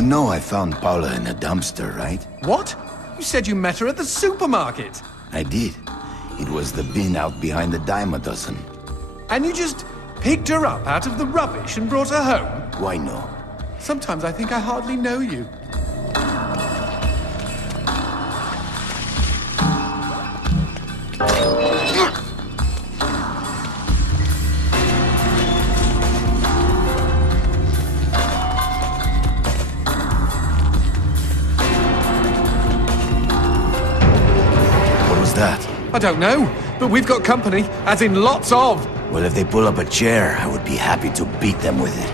You know I found Paula in a dumpster, right? What? You said you met her at the supermarket. I did. It was the bin out behind the dime a dozen. And you just picked her up out of the rubbish and brought her home? Why no? Sometimes I think I hardly know you. That? I don't know, but we've got company, as in lots of. Well, if they pull up a chair, I would be happy to beat them with it.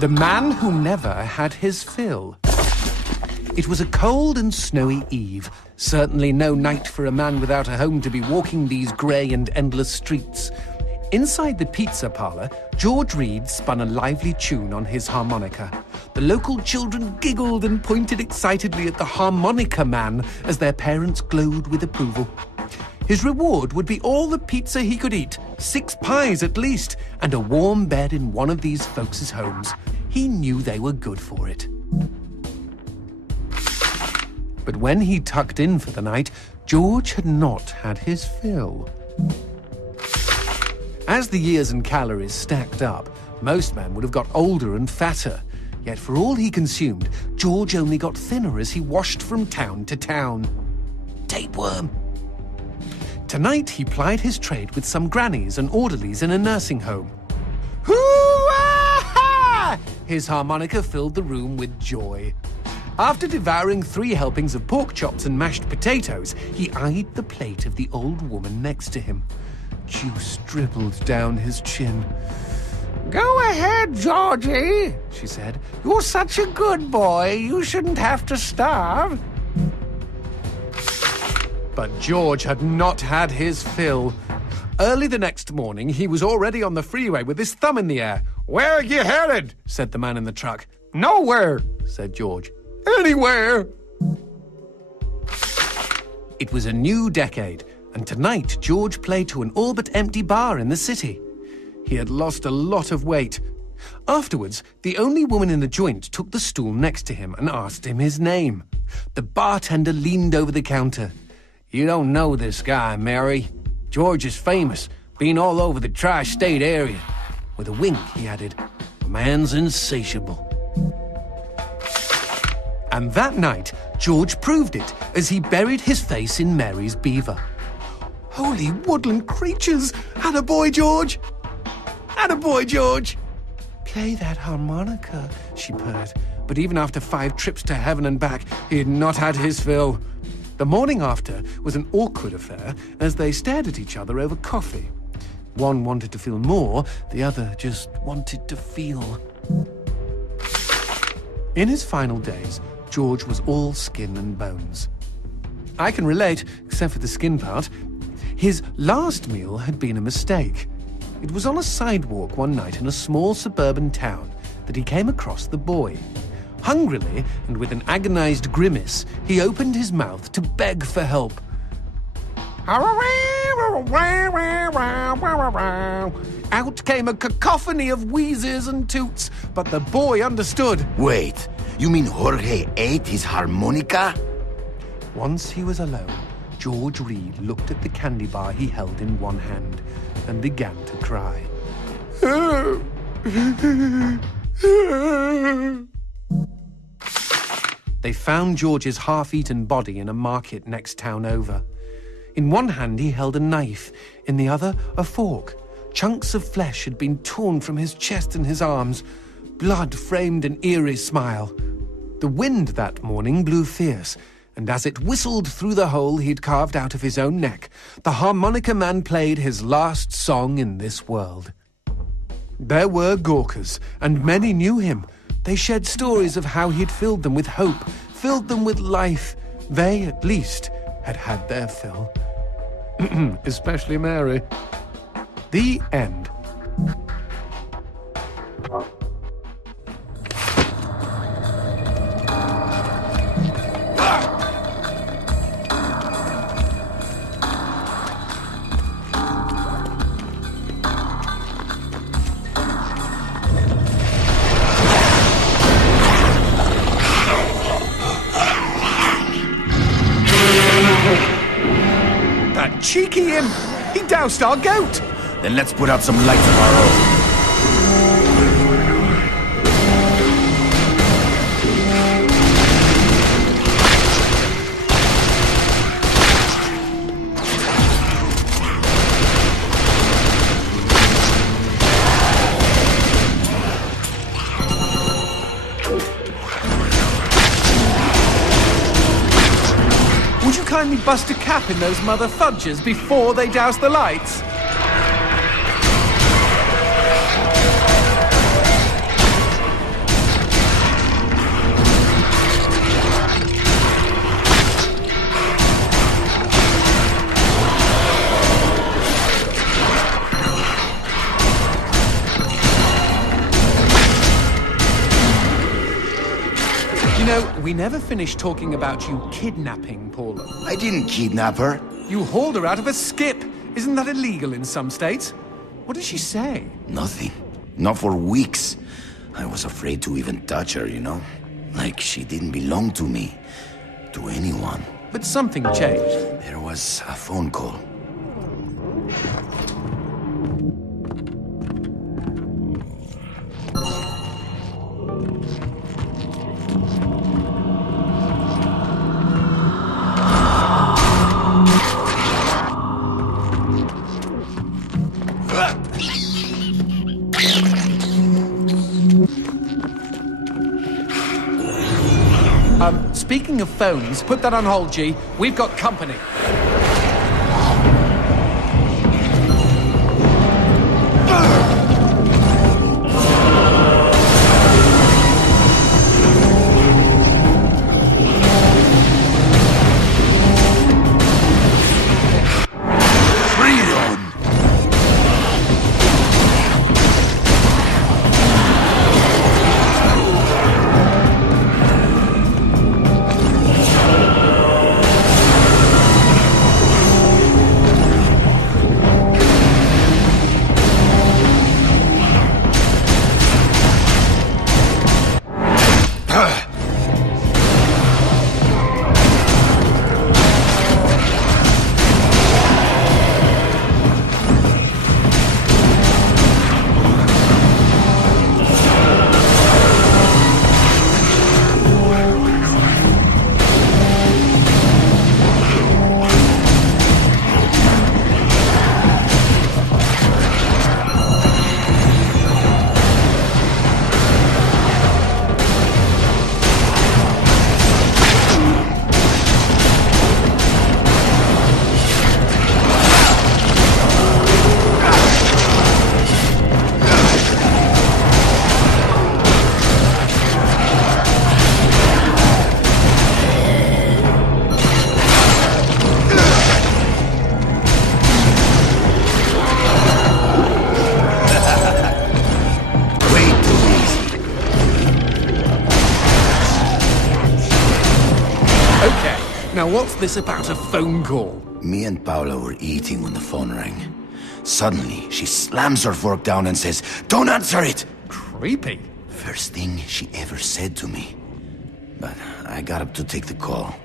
The man who never had his fill. It was a cold and snowy eve. Certainly no night for a man without a home to be walking these grey and endless streets. Inside the pizza parlour, George Reed spun a lively tune on his harmonica. The local children giggled and pointed excitedly at the harmonica man as their parents glowed with approval. His reward would be all the pizza he could eat, 6 pies at least, and a warm bed in one of these folks' homes. He knew they were good for it. But when he tucked in for the night, George had not had his fill. As the years and calories stacked up, most men would have got older and fatter. Yet for all he consumed, George only got thinner as he washed from town to town. Tapeworm. Tonight he plied his trade with some grannies and orderlies in a nursing home. Hoo-ah-ha! His harmonica filled the room with joy. After devouring 3 helpings of pork chops and mashed potatoes, he eyed the plate of the old woman next to him. Juice dribbled down his chin. "Go ahead, Georgie," she said. "You're such a good boy, you shouldn't have to starve." But George had not had his fill. Early the next morning, he was already on the freeway with his thumb in the air. "Where are you headed?" said the man in the truck. "Nowhere," said George. "Anywhere." It was a new decade, and tonight George played to an all but empty bar in the city. He had lost a lot of weight. Afterwards, the only woman in the joint took the stool next to him and asked him his name. The bartender leaned over the counter. "You don't know this guy, Mary. George is famous, been all over the tri-state area." With a wink, he added, "The man's insatiable." And that night, George proved it as he buried his face in Mary's beaver. Holy woodland creatures! Attaboy, George! Attaboy, George! "Play that harmonica," she purred. But even after 5 trips to heaven and back, he had not had his fill. The morning after was an awkward affair as they stared at each other over coffee. One wanted to feel more, the other just wanted to feel. In his final days, George was all skin and bones. I can relate, except for the skin part. His last meal had been a mistake. It was on a sidewalk one night in a small suburban town that he came across the boy. Hungrily, and with an agonized grimace, he opened his mouth to beg for help. Out came a cacophony of wheezes and toots, but the boy understood. Wait, you mean Jorge ate his harmonica? Once he was alone, George Reed looked at the candy bar he held in one hand and began to cry. They found George's half-eaten body in a market next town over. In one hand he held a knife, in the other a fork. Chunks of flesh had been torn from his chest and his arms. Blood framed an eerie smile. The wind that morning blew fierce, and as it whistled through the hole he'd carved out of his own neck, the harmonica man played his last song in this world. There were Gawkers, and many knew him. They shared stories of how he'd filled them with hope, filled them with life. They, at least, had had their fill. Especially Mary. The end. That Cheeky imp! He doused our goat! Then let's put out some lights of our own. Would you kindly bust a cap in those mother fudges before they douse the lights? You know, we never finished talking about you kidnapping Paula. I didn't kidnap her. You hauled her out of a skip. Isn't that illegal in some states? What did she say? Nothing. Not for weeks. I was afraid to even touch her, you know? Like she didn't belong to me. To anyone. But something changed. There was a phone call. Speaking of phones, put that on hold, G. We've got company. Now what's this about a phone call? Me and Paula were eating when the phone rang. Suddenly, she slams her fork down and says, "Don't answer it!" Creepy. First thing she ever said to me. But I got up to take the call.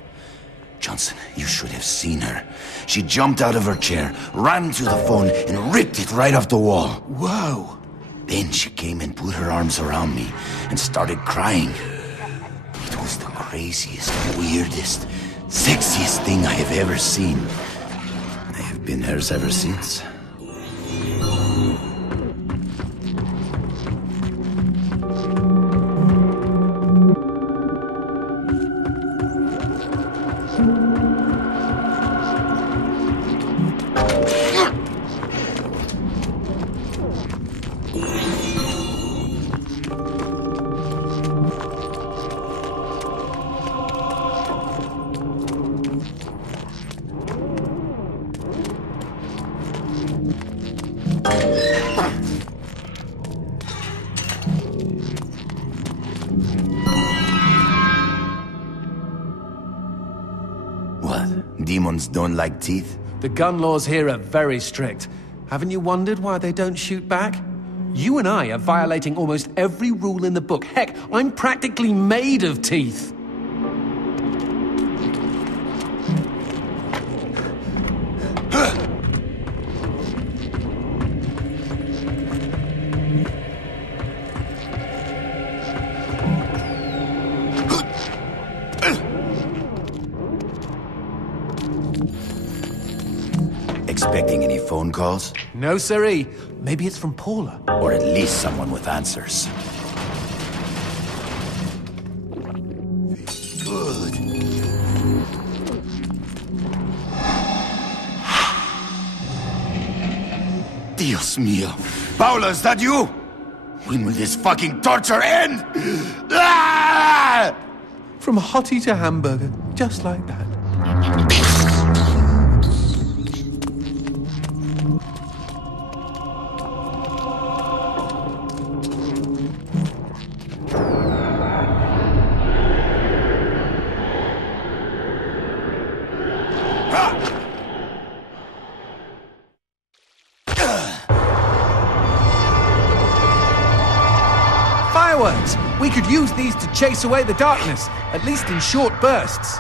Johnson, you should have seen her. She jumped out of her chair, ran to the phone, and ripped it right off the wall. Whoa. Then she came and put her arms around me and started crying. It was the craziest, weirdest, sexiest thing I have ever seen. I have been hers ever since. Demons don't like teeth? The gun laws here are very strict. Haven't you wondered why they don't shoot back? You and I are violating almost every rule in the book. Heck, I'm practically made of teeth. Expecting any phone calls? No, siree. Maybe it's from Paula. Or at least someone with answers. Good. Dios mío. Paula, is that you? When will this fucking torture end? Ah! From hottie to hamburger, just like that. Fireworks! We could use these to chase away the darkness, at least in short bursts.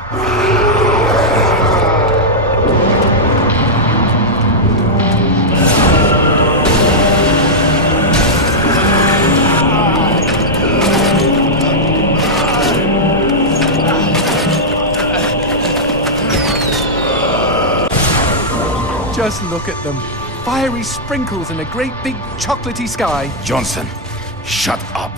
Just look at them. Fiery sprinkles in a great big chocolatey sky. Johnson, shut up.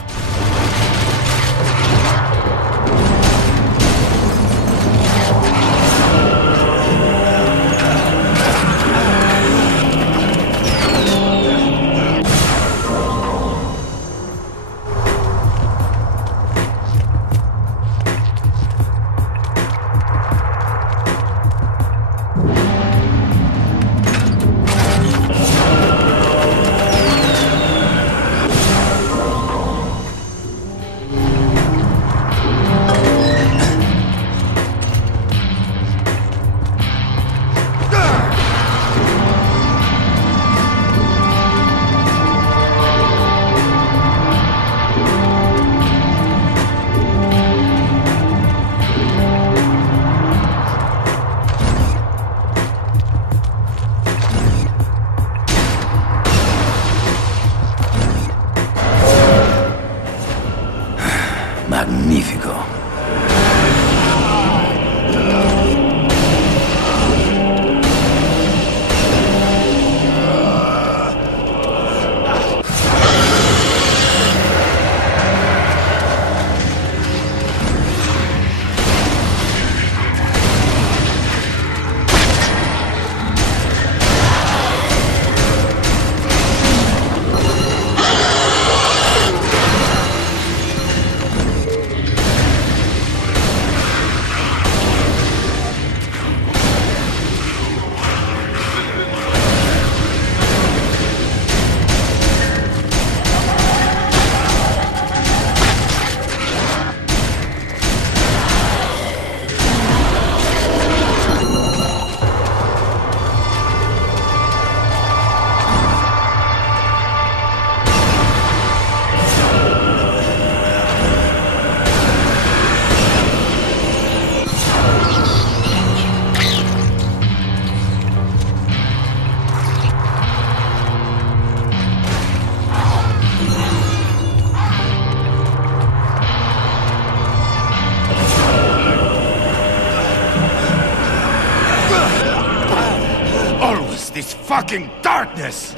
is this fucking darkness?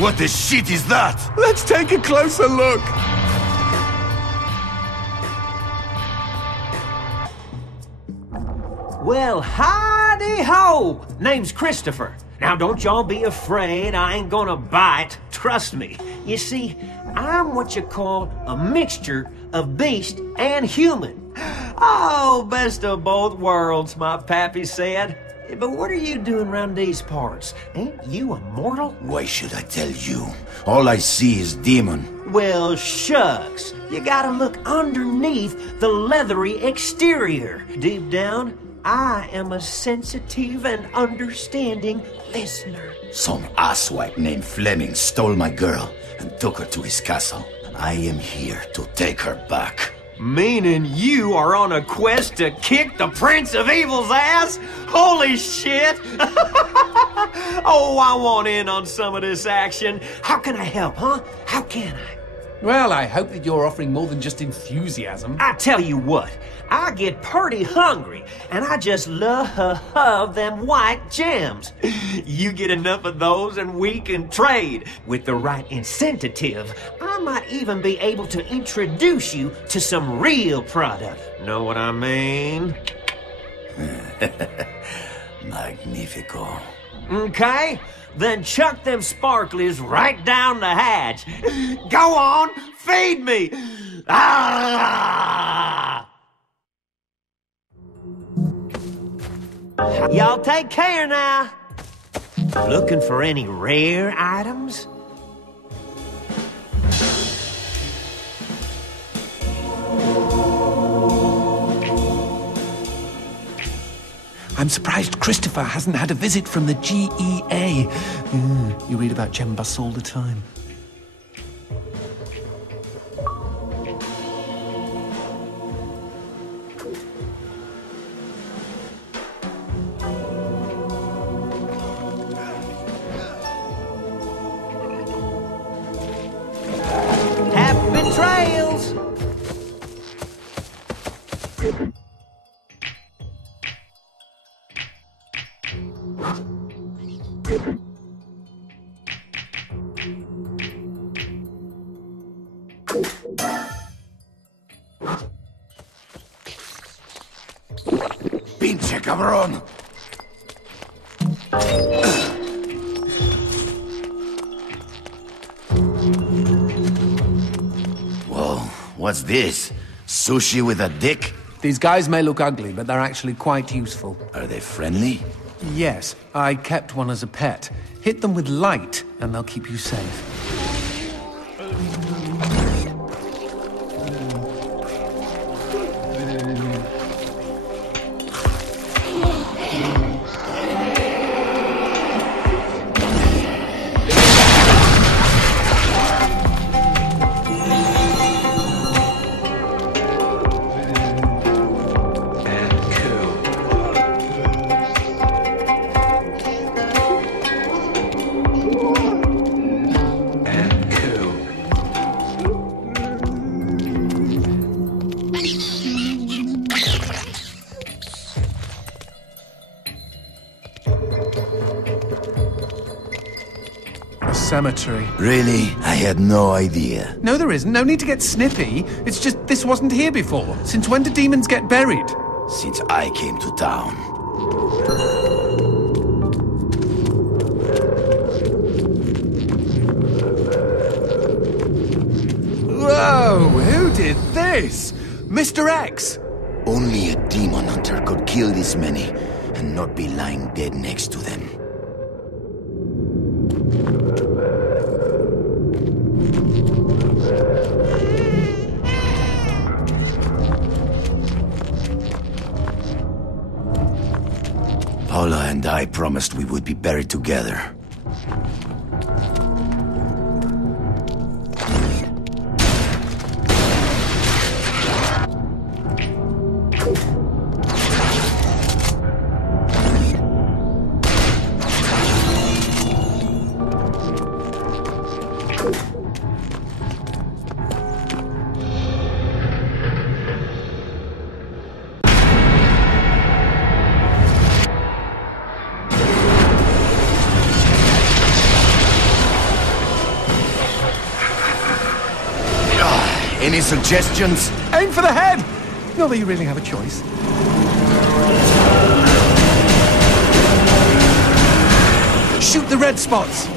What the shit is that? Let's take a closer look. Well, howdy-ho! Name's Christopher. Now, don't y'all be afraid. I ain't gonna bite. Trust me. You see, I'm what you call a mixture of beast and human. Oh, best of both worlds, my pappy said. But what are you doing around these parts? Ain't you a mortal? Why should I tell you? All I see is demon. Well, shucks. You gotta look underneath the leathery exterior. Deep down, I am a sensitive and understanding listener. Some asswipe named Fleming stole my girl and took her to his castle. I am here to take her back. Meaning you are on a quest to kick the Prince of Evil's ass? Holy shit! Oh, I want in on some of this action. How can I help, huh? How can I? Well, I hope that you're offering more than just enthusiasm. I tell you what, I get purty hungry, and I just love them white gems. You get enough of those and we can trade. With the right incentive, I might even be able to introduce you to some real product. Know what I mean? Magnifico. Okay? Then chuck them sparklies right down the hatch. Go on, feed me! Ah! Y'all take care now. Looking for any rare items? I'm surprised Christopher hasn't had a visit from the GEA. You read about gem busts all the time. Happy trails! Pinche cabrón! Whoa, what's this? Sushi with a dick? These guys may look ugly, but they're actually quite useful. Are they friendly? Yes, I kept one as a pet. Hit them with light, and they'll keep you safe. Cemetery. Really? I had no idea. No, there isn't. No need to get snippy. It's just this wasn't here before. Since when do demons get buried? Since I came to town. Whoa! Who did this? Mr. X! Only a demon hunter could kill this many and not be lying dead next to them. Paula and I promised we would be buried together. Any suggestions? Aim for the head! Not that you really have a choice. Shoot the red spots!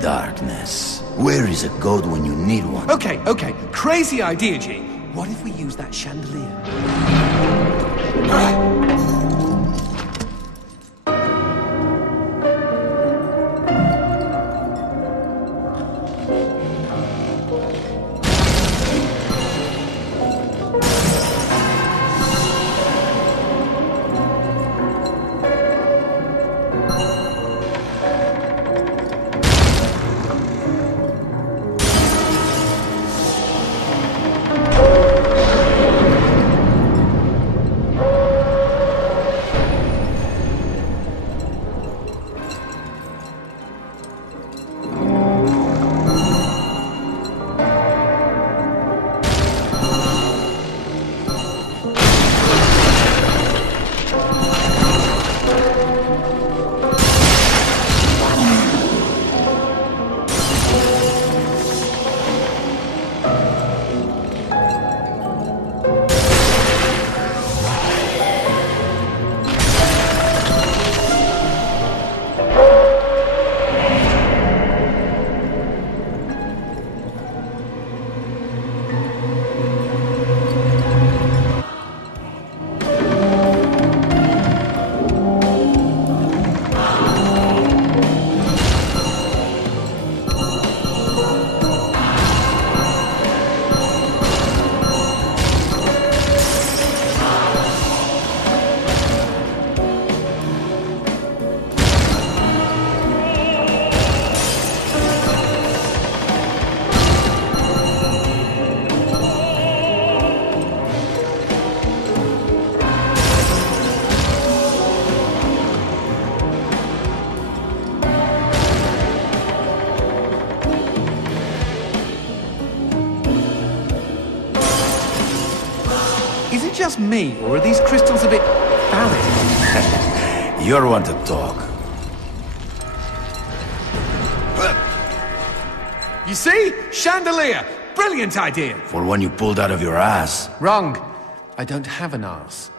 Darkness. Where is a god when you need one? Okay, okay. Crazy idea, G. What if we use that chandelier? Is it just me, or are these crystals a bit phallic? You're one to talk. You see? Chandelier! Brilliant idea! For one you pulled out of your ass. Wrong. I don't have an arse.